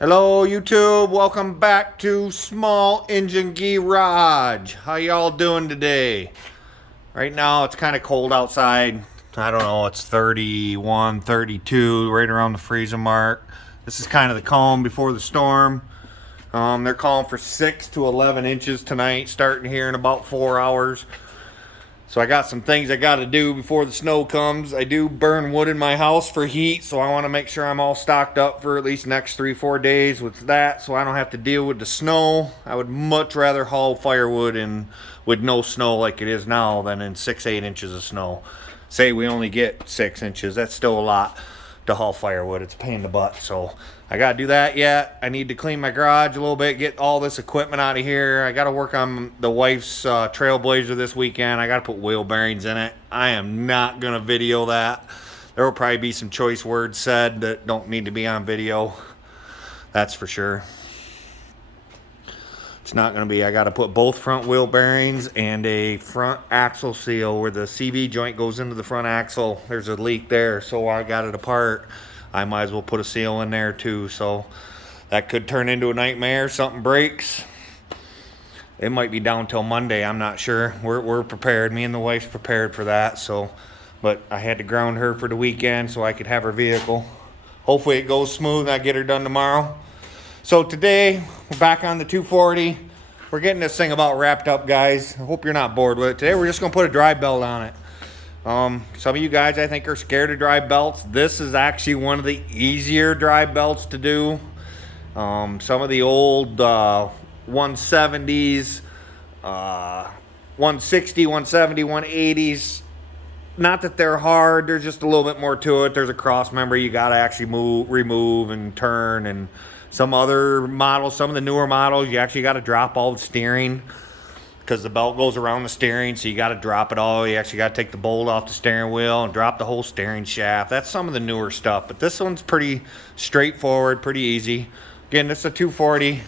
Hello YouTube, welcome back to Small Engine Garage. How y'all doing today? Right now it's kind of cold outside. I don't know, it's 31, 32, right around the freezing mark. This is kind of the calm before the storm. They're calling for 6 to 11 inches tonight, starting here in about 4 hours. So I got some things I got to do before the snow comes. I do burn wood in my house for heat, so I want to make sure I'm all stocked up for at least next 3-4 days with that, so I don't have to deal with the snow. I would much rather haul firewood in with no snow like it is now than in 6-8 inches of snow. Say we only get 6 inches, that's still a lot to haul firewood. It's a pain in the butt, so I gotta do that yet. I need to clean my garage a little bit, get all this equipment out of here. I gotta work on the wife's Trailblazer this weekend. I gotta put wheel bearings in it. I am not gonna video that. There will probably be some choice words said that don't need to be on video. That's for sure. It's not gonna be. I gotta put both front wheel bearings and a front axle seal where the CV joint goes into the front axle. There's a leak there, so I got it apart. I might as well put a seal in there too, so that could turn into a nightmare. Something breaks. It might be down till Monday, I'm not sure. We're prepared. Me and the wife's prepared for that, so but I had to ground her for the weekend so I could have her vehicle. Hopefully it goes smooth and I get her done tomorrow. So today, we're back on the 240. We're getting this thing about wrapped up, guys. I hope you're not bored with it. Today we're just gonna put a dry belt on it. Some of you guys I think are scared of dry belts. This is actually one of the easier dry belts to do. Some of the old 170s, 160, 170, 180s, not that they're hard, there's just a little bit more to it. There's a cross member you gotta actually remove and turn, and some other models, some of the newer models, you actually gotta drop all the steering because the belt goes around the steering, so you got to drop it all. You actually got to take the bolt off the steering wheel and drop the whole steering shaft. That's some of the newer stuff, but this one's pretty straightforward, pretty easy. Again, this is a 240,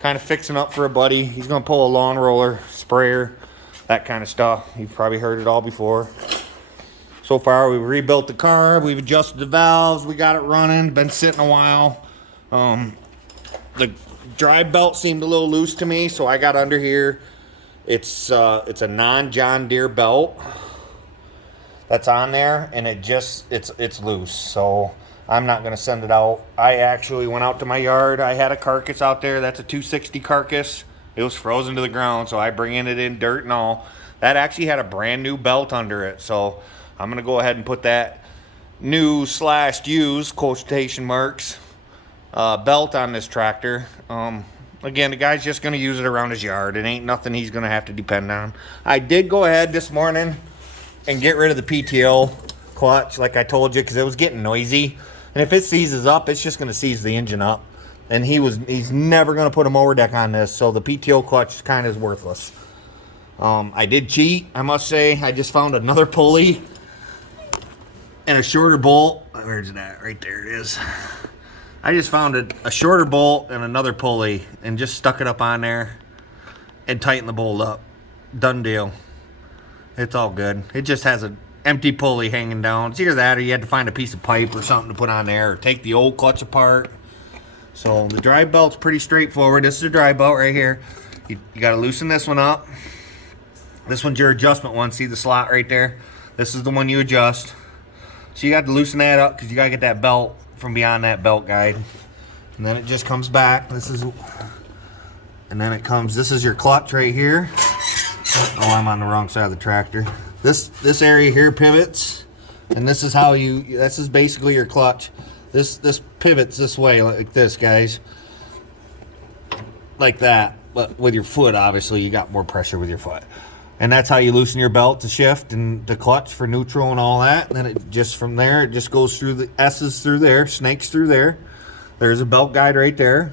kind of fixing up for a buddy. He's going to pull a lawn roller, sprayer, that kind of stuff. You've probably heard it all before. So far, we've rebuilt the car, we've adjusted the valves, we got it running, been sitting a while. The dry belt seemed a little loose to me, so I got under here. It's a non-John Deere belt that's on there, and it's loose, so I'm not gonna send it out. I actually went out to my yard. I had a carcass out there. That's a 260 carcass. It was frozen to the ground, so I bring it in dirt and all. That actually had a brand new belt under it, so I'm gonna go ahead and put that new/used quotation marks belt on this tractor. Again, the guy's just going to use it around his yard. It ain't nothing he's going to have to depend on. I did go ahead this morning and get rid of the PTO clutch like I told you because it was getting noisy. And if it seizes up, it's just going to seize the engine up. And he's never going to put a mower deck on this, so the PTO clutch kind of is worthless. I did cheat, I must say. I just found another pulley and a shorter bolt. Where's that? Right there it is. I just found a shorter bolt and another pulley and just stuck it up on there and tightened the bolt up. Done deal. It's all good. It just has an empty pulley hanging down. It's either that or you had to find a piece of pipe or something to put on there or take the old clutch apart. So the dry belt's pretty straightforward. This is a dry belt right here. You got to loosen this one up. This one's your adjustment one. See the slot right there? This is the one you adjust. So you got to loosen that up because you got to get that belt from beyond that belt guide, and then it just comes back. This is your clutch right here. Oh, I'm on the wrong side of the tractor. This area here pivots, and this is how this is basically your clutch. This pivots this way like this, guys, like that, but with your foot. Obviously you got more pressure with your foot, and that's how you loosen your belt to shift and the clutch for neutral and all that. And then it just from there, it just goes through the S's through there, snakes through there. There's a belt guide right there.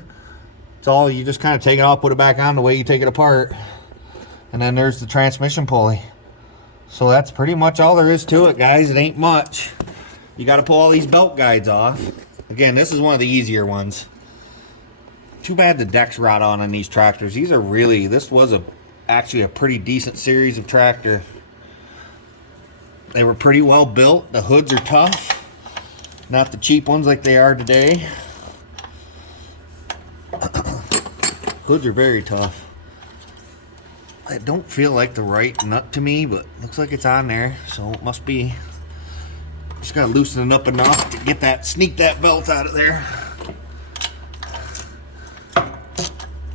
It's all, you just kind of take it off, put it back on the way you take it apart. And then there's the transmission pulley. So that's pretty much all there is to it, guys. It ain't much. You got to pull all these belt guides off. Again, this is one of the easier ones. Too bad the deck's rot on these tractors. These are really, this was actually a pretty decent series of tractor. They were pretty well built. The hoods are tough, not the cheap ones like they are today. Hoods are very tough. I don't feel like the right nut to me, but looks like it's on there, so it must be. Just gotta loosen it up enough to get that, sneak that belt out of there.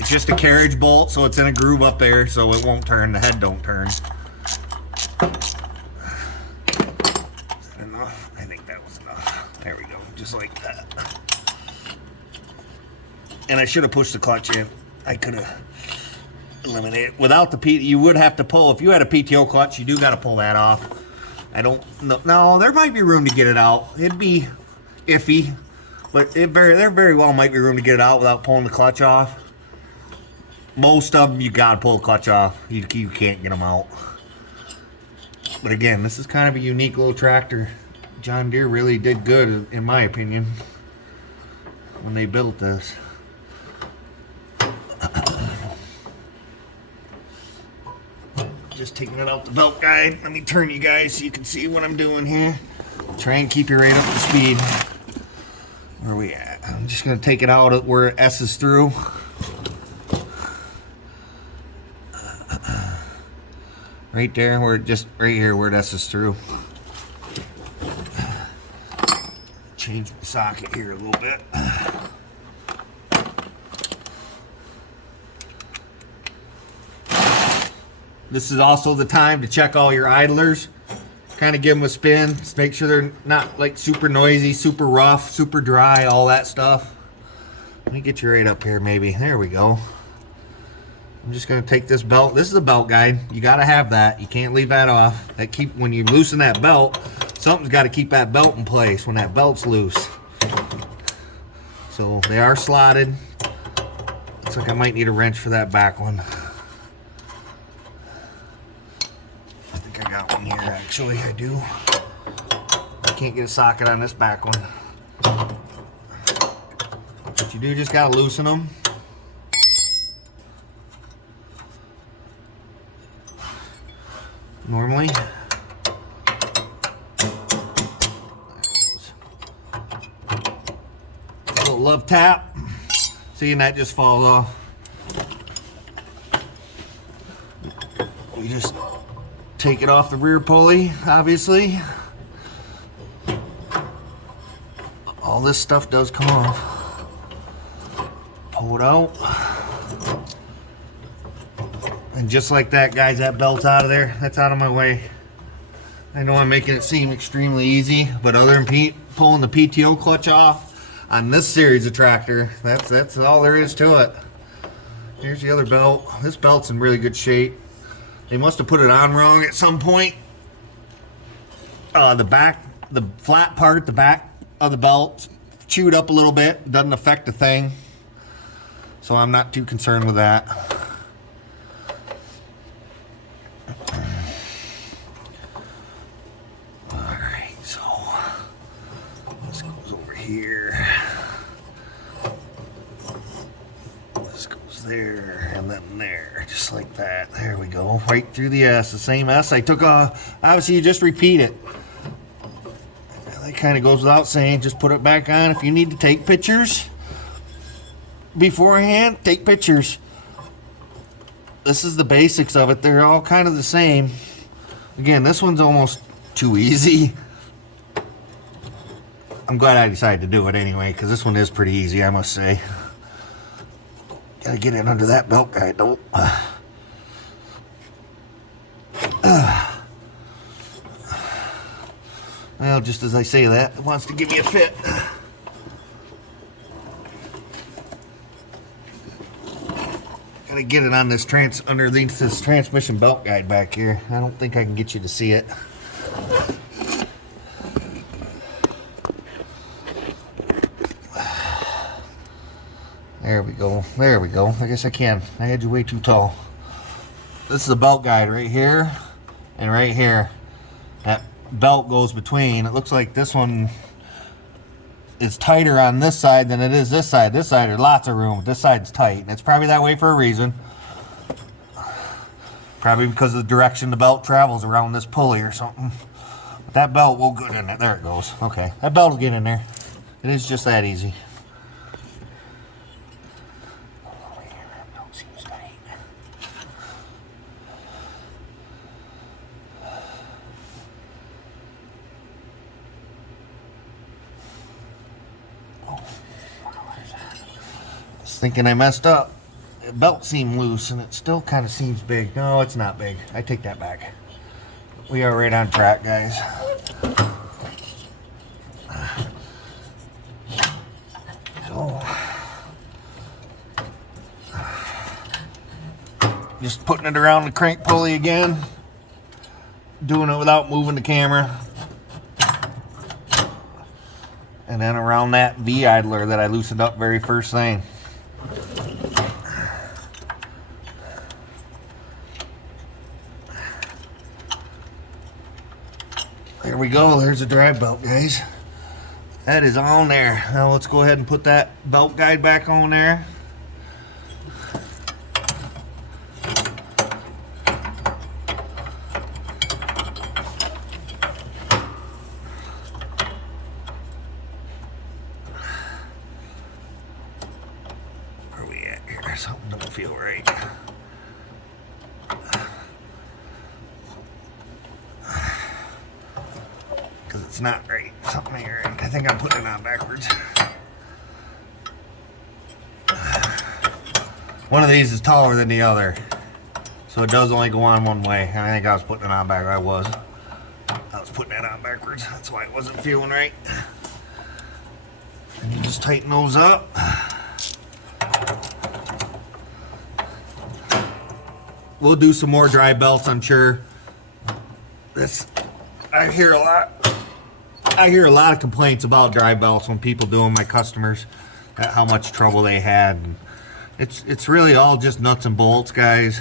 It's just a carriage bolt, so it's in a groove up there, so it won't turn. The head don't turn. Is that enough? I think that was enough. There we go, just like that. And I should have pushed the clutch in. I could have eliminated. Without the P, you would have to pull. If you had a PTO clutch, you do got to pull that off. I don't know. No, there might be room to get it out. It'd be iffy, but there very well might be room to get it out without pulling the clutch off. Most of them, you got to pull the clutch off. You can't get them out. But again, this is kind of a unique little tractor. John Deere really did good, in my opinion, when they built this. Just taking it out the belt guide. Let me turn you guys so you can see what I'm doing here. Try and keep you right up to speed. Where are we at? I'm just going to take it out at where it S's through. Right there, where just right here where it S's through. Change my socket here a little bit. This is also the time to check all your idlers. Kind of give them a spin. Just make sure they're not like super noisy, super rough, super dry, all that stuff. Let me get you right up here maybe. There we go. I'm just going to take this belt. This is a belt guide. You got to have that. You can't leave that off. When you loosen that belt, something's got to keep that belt in place when that belt's loose. So they are slotted. Looks like I might need a wrench for that back one. I got one here, actually. I do. I can't get a socket on this back one. But you do just gotta loosen them. Normally. A little love tap. See, and that just falls off. We just take it off the rear pulley, obviously. All this stuff does come off. Pull it out. And just like that, guys, that belt's out of there. That's out of my way. I know I'm making it seem extremely easy, but other than pulling the PTO clutch off on this series of tractor, that's all there is to it. Here's the other belt. This belt's in really good shape. They must have put it on wrong at some point. The flat part, the back of the belt, chewed up a little bit. Doesn't affect a thing. So I'm not too concerned with that. Alright, so this goes over here. This goes there and then there, just like that. There we go, right through the S, the same S I took off. Obviously, you just repeat it. That kind of goes without saying. Just put it back on. If you need to take pictures beforehand, take pictures. This is the basics of it. They're all kind of the same. Again, this one's almost too easy. I'm glad I decided to do it anyway, because this one is pretty easy, I must say. Gotta get it under that belt guide, don't. Well, just as I say that, it wants to give me a fit. Gotta get it on this underneath this transmission belt guide back here. I don't think I can get you to see it. There we go. There we go. I guess I can. I had you way too tall. This is a belt guide right here and right here. That belt goes between. It looks like this one is tighter on this side than it is this side. This side, there's lots of room. This side's tight. And it's probably that way for a reason. Probably because of the direction the belt travels around this pulley or something. But that belt will go in there. There it goes. Okay. That belt will get in there. It is just that easy. thinking I messed up. The belt seemed loose and it still kind of seems big. No, it's not big. I take that back. We are right on track, guys. So, just putting it around the crank pulley again. Doing it without moving the camera. And then around that V idler that I loosened up very first thing. There we go. There's a drive belt, guys. That is on there. Now let's go ahead and put that belt guide back on there. Where are we at here? Something don't feel right. It's not right. Something ain't right. I think I'm putting it on backwards. One of these is taller than the other, so it does only go on one way. I think I was putting it on back. I was putting that on backwards. That's why it wasn't feeling right. And you just tighten those up. We'll do some more dry belts, I'm sure. I hear a lot of complaints about dry belts when people do them, my customers, at how much trouble they had. And it's really all just nuts and bolts, guys.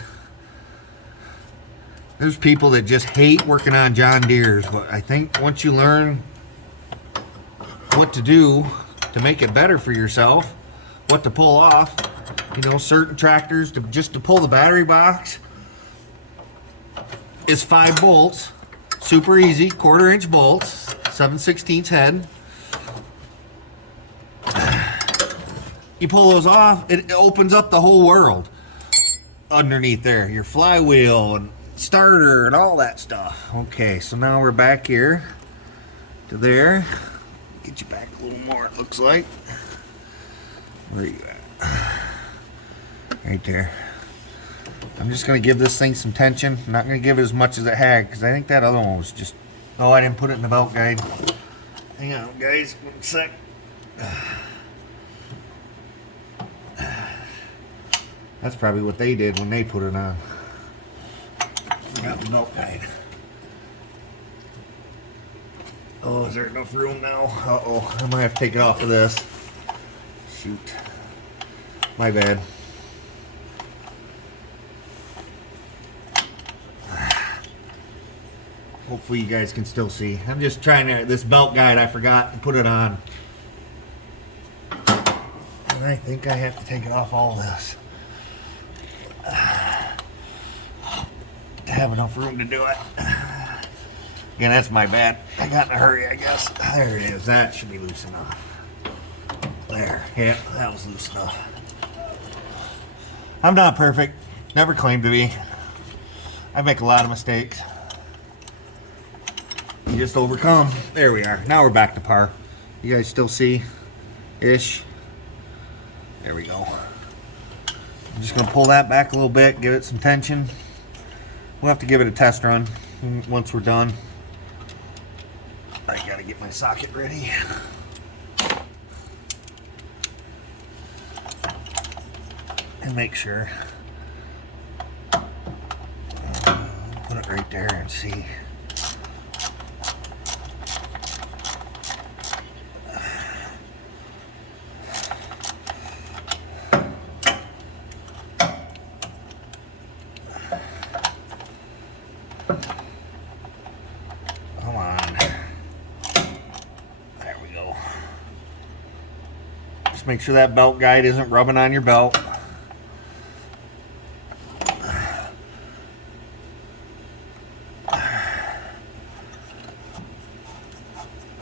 There's people that just hate working on John Deere's, but I think once you learn what to do to make it better for yourself, what to pull off, you know, certain tractors, just to pull the battery box is 5 bolts, super easy, 1/4 inch bolts, 7/16 head. You pull those off, it opens up the whole world underneath there. Your flywheel and starter and all that stuff. Okay, so now we're back here to there. Get you back a little more, it looks like. Where are you at? Right there. I'm just going to give this thing some tension. I'm not going to give it as much as it had, because I think that other one was just... Oh, I didn't put it in the belt guide. Hang on, guys. 1 sec. That's probably what they did when they put it on. Got the belt guide. Oh, is there enough room now? Uh-oh. I might have to take it off of this. Shoot. My bad. Hopefully you guys can still see. I'm just trying to, this belt guide, I forgot to put it on. And I think I have to take it off all of this. To have enough room to do it. Again, that's my bad. I got in a hurry, I guess. There it is. That should be loose enough. There. Yeah, that was loose enough. I'm not perfect. Never claimed to be. I make a lot of mistakes. You just overcome. There we are. Now we're back to par. You guys still see? Ish. There we go. I'm just going to pull that back a little bit, give it some tension. We'll have to give it a test run once we're done. I got to get my socket ready. And make sure. Put it right there and see. Come on. There we go. Just make sure that belt guide isn't rubbing on your belt.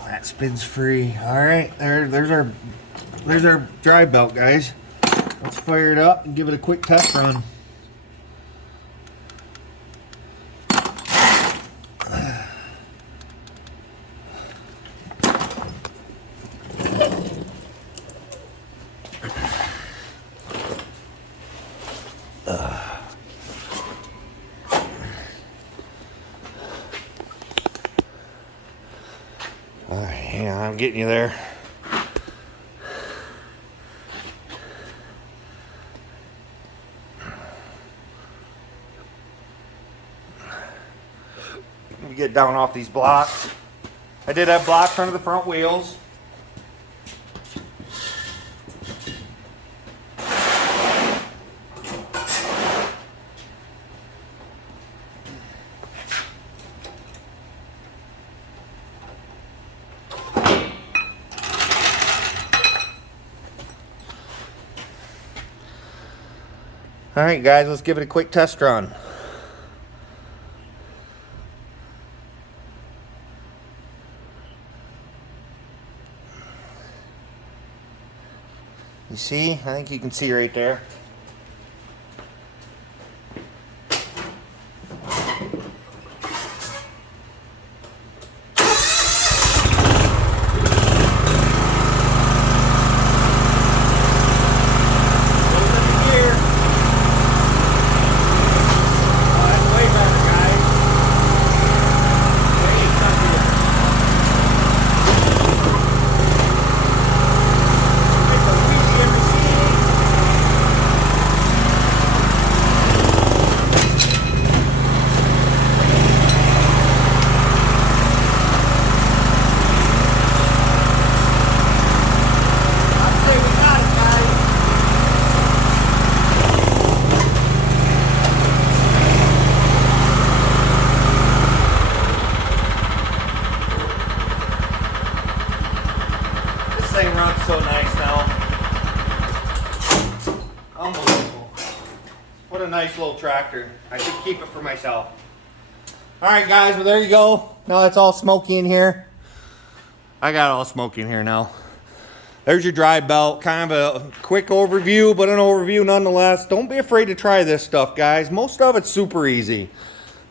That spins free. All right, there's our drive belt, guys. Let's fire it up and give it a quick test run. getting you there. Let me get down off these blocks. I did have blocks under the front wheels. All right, guys, let's give it a quick test run. You see? I think you can see right there. Thing runs so nice now. Unbelievable. What a nice little tractor. I should keep it for myself. Alright guys, well there you go. Now it's all smoky in here. I got it all smoky in here now. There's your dry belt. Kind of a quick overview, but an overview nonetheless. Don't be afraid to try this stuff, guys. Most of it's super easy.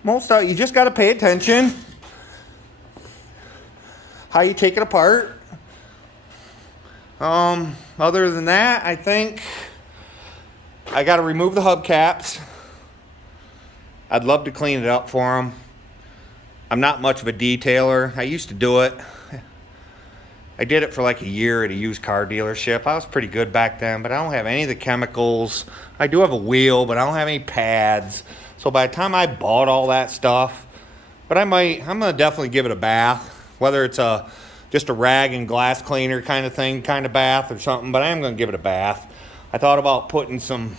Most of it, you just got to pay attention how you take it apart. Other than that, I think I got to remove the hubcaps. I'd love to clean it up for them. I'm not much of a detailer. I used to do it. I did it for like a year at a used car dealership. I was pretty good back then, but I don't have any of the chemicals. I do have a wheel, but I don't have any pads. So by the time I bought all that stuff, but I'm gonna definitely give it a bath, whether it's just a rag and glass cleaner kind of thing, kind of bath or something, but I am going to give it a bath. I thought about putting some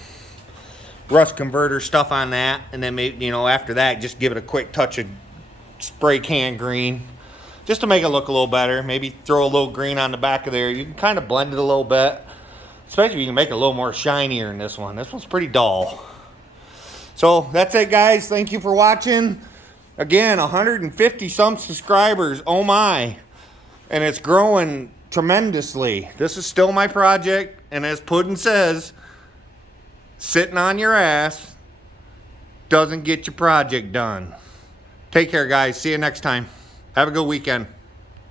rust converter stuff on that, and then maybe, you know, after that, just give it a quick touch of spray can green, just to make it look a little better. Maybe throw a little green on the back of there. You can kind of blend it a little bit, especially if you can make it a little more shinier in this one. This one's pretty dull. So that's it, guys. Thank you for watching. Again, 150 some subscribers. Oh my. And it's growing tremendously. This is still my project, and as Puddin says, sitting on your ass doesn't get your project done. Take care, guys. See you next time. Have a good weekend.